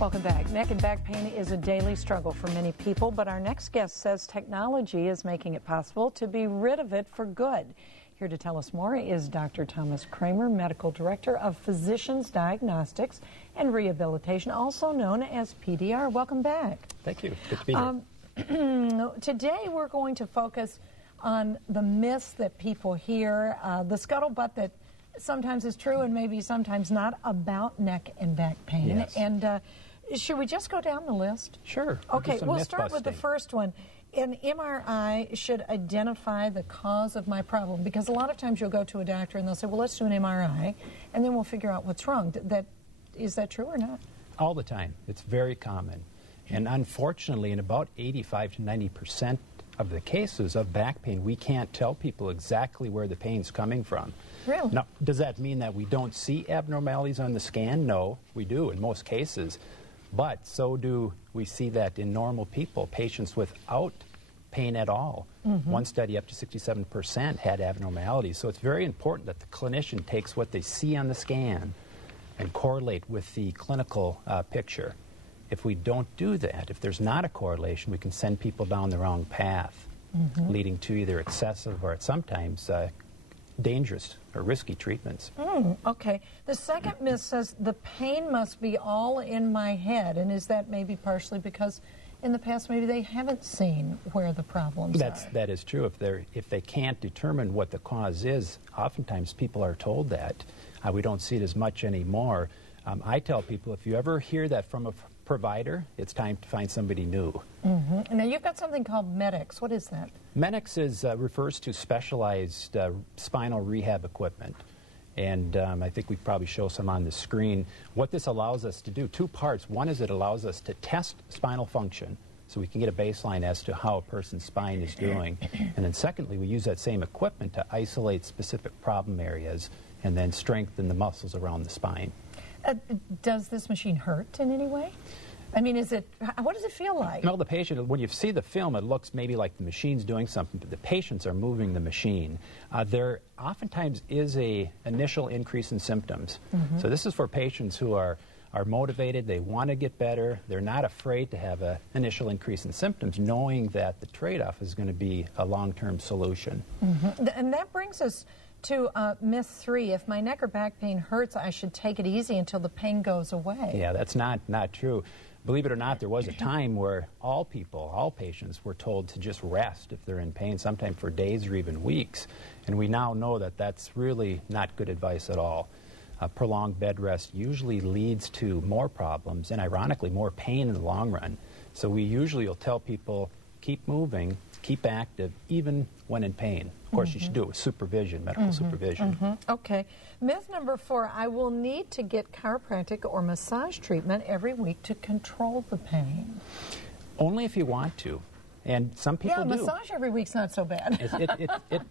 Welcome back. Neck and back pain is a daily struggle for many people, but our next guest says technology is making it possible to be rid of it for good. Here to tell us more is Dr. Thomas Kramer, Medical Director of Physicians Diagnostics and Rehabilitation, also known as PDR. Welcome back. Thank you. Good to be here. Today we're going to focus on the myths that people hear, the scuttlebutt that sometimes is true and maybe sometimes not about neck and back pain. Yes. And should we just go down the list? Sure. Okay, we'll start with the first one. An MRI should identify the cause of my problem, because a lot of times you'll go to a doctor and they'll say, well, let's do an MRI, and then we'll figure out what's wrong. Is that true or not? All the time. It's very common. And unfortunately, in about 85 to 90% of the cases of back pain, we can't tell people exactly where the pain's coming from. Really? Now, does that mean that we don't see abnormalities on the scan? No, we do in most cases. But so do we see that in normal people, patients without pain at all. One study, up to 67% had abnormalities. So it's very important that the clinician takes what they see on the scan and correlate with the clinical picture. If we don't do that, if there's not a correlation, we can send people down the wrong path, leading to either excessive or sometimes dangerous or risky treatments. Okay. The second myth says the pain must be all in my head, and is that maybe partially because in the past maybe they haven't seen where the problems are? That is true. If they can't determine what the cause is, oftentimes people are told that. We don't see it as much anymore. I tell people, if you ever hear that from a provider, it's time to find somebody new. Now you've got something called Medix. What is that? Medix refers to specialized spinal rehab equipment. And I think we probably show some on the screen. What this allows us to do, two parts. One is it allows us to test spinal function, so we can get a baseline as to how a person's spine is doing. And then secondly, we use that same equipment to isolate specific problem areas and then strengthen the muscles around the spine. Does this machine hurt in any way? I mean, what does it feel like? Well, the patient, when you see the film, it looks maybe like the machine's doing something, but the patients are moving the machine. There oftentimes is an initial increase in symptoms. So this is for patients who are motivated, they want to get better, they're not afraid to have an initial increase in symptoms, knowing that the trade-off is going to be a long-term solution. And that brings us to myth 3. If my neck or back pain hurts, I should take it easy until the pain goes away. Yeah, that's not true. Believe it or not, there was a time where all patients were told to just rest if they're in pain, sometimes for days or even weeks. And we now know that that's really not good advice at all. Prolonged bed rest usually leads to more problems and, ironically, more pain in the long run. So we usually will tell people, keep moving, keep active, even when in pain. Of course, you should do it with supervision, medical supervision. Okay. Myth number 4, I will need to get chiropractic or massage treatment every week to control the pain. Only if you want to. And some people do. Yeah, massage every week's not so bad.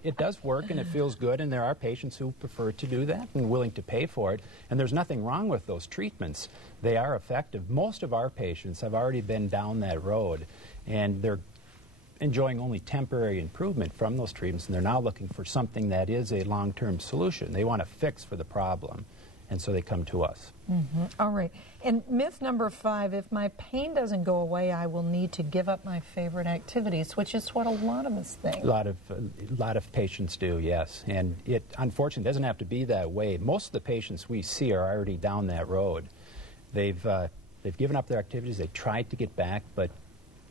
It does work and it feels good, and there are patients who prefer to do that and willing to pay for it. And there's nothing wrong with those treatments. They are effective. Most of our patients have already been down that road, and they're enjoying only temporary improvement from those treatments, and they're now looking for something that is a long-term solution. They want a fix for the problem, and so they come to us. All right. And myth number 5, if my pain doesn't go away, I will need to give up my favorite activities, which is what a lot of us think. A lot of patients do, yes. And it, unfortunately, doesn't have to be that way. Most of the patients we see are already down that road. They've given up their activities. They tried to get back, but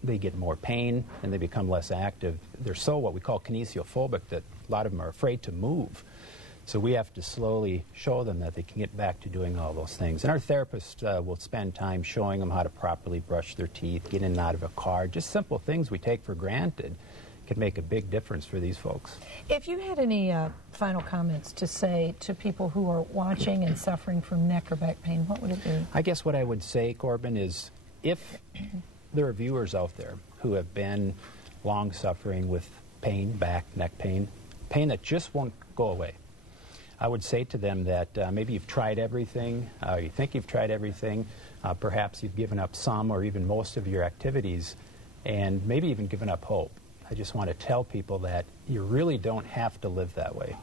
they get more pain and they become less active. They're so what we call kinesiophobic that a lot of them are afraid to move. So we have to slowly show them that they can get back to doing all those things. And our therapist will spend time showing them how to properly brush their teeth, get in and out of a car. Just simple things we take for granted can make a big difference for these folks. If you had any final comments to say to people who are watching and suffering from neck or back pain, what would it be? I guess what I would say, Corbin, is if there are viewers out there who have been long suffering with pain, back, neck pain that just won't go away, I would say to them that maybe you've tried everything, you think you've tried everything, perhaps you've given up some or even most of your activities, and maybe even given up hope. I just want to tell people that you really don't have to live that way.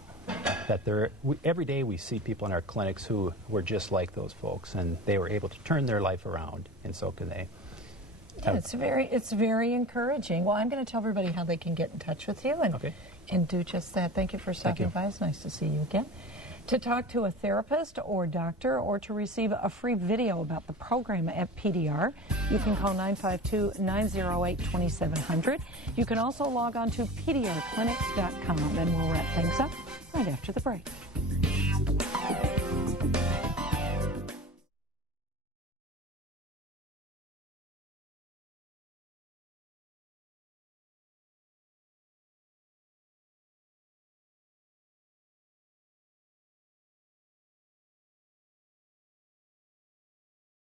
every day we see people in our clinics who were just like those folks, and they were able to turn their life around, and so can they. Yeah, it's very encouraging. Well, I'm going to tell everybody how they can get in touch with you and do just that. Thank you for stopping by. It's nice to see you again. To talk to a therapist or doctor or to receive a free video about the program at PDR, you can call 952-908-2700. You can also log on to pdrclinics.com, and we'll wrap things up right after the break.